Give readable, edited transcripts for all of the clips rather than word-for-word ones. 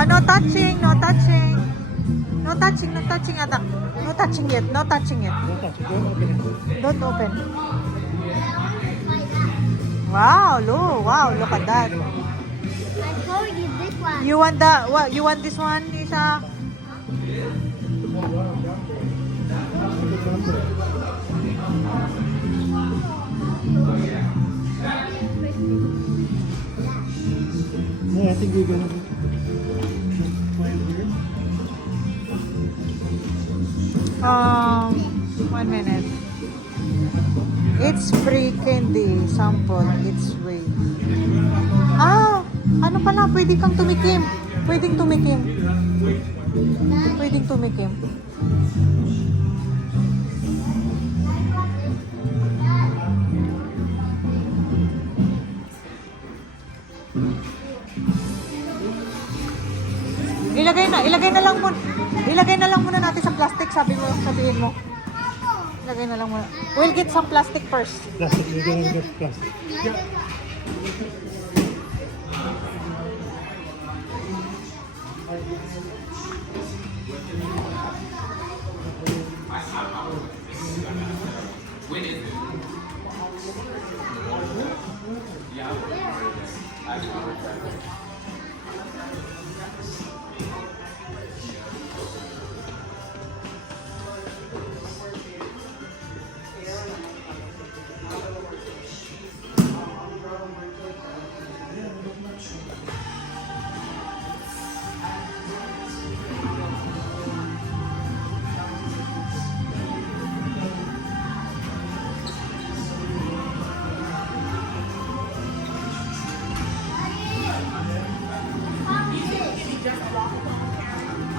Oh, no touching, no touching. No touching, no touching, anak. No touching yet, no touching yet. Don't touch it. Don't open it. Don't open. Wow, look at that. I told you this one. You want the what? You want this one, Isa? No, I think we're gonna try it here. 1 minute. It's free candy sample. It's free. Ah, ano pala? Pwede kang tumikim. Pwedeng tumikim. Pwedeng tumikim. Ilagay na lang muna natin sa plastic, sabihin mo. Ilagay na lang muna. We'll get some plastic first. Plastic. We're gonna get plastic.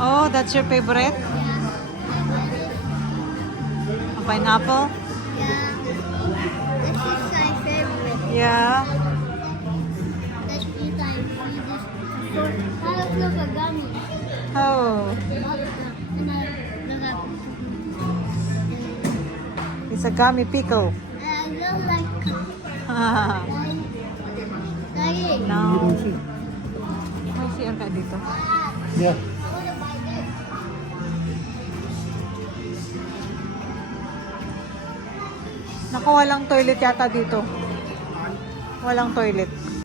Oh, that's your favorite? A pineapple? Yeah. This is my favorite. Yeah. Let's eat like this. How does look a gummy? Oh, And I look up. it's a gummy pickle. And I look like Daddy. You No. don't see. May CR ka dito. Yeah. Naku, walang toilet yata dito. Walang toilet.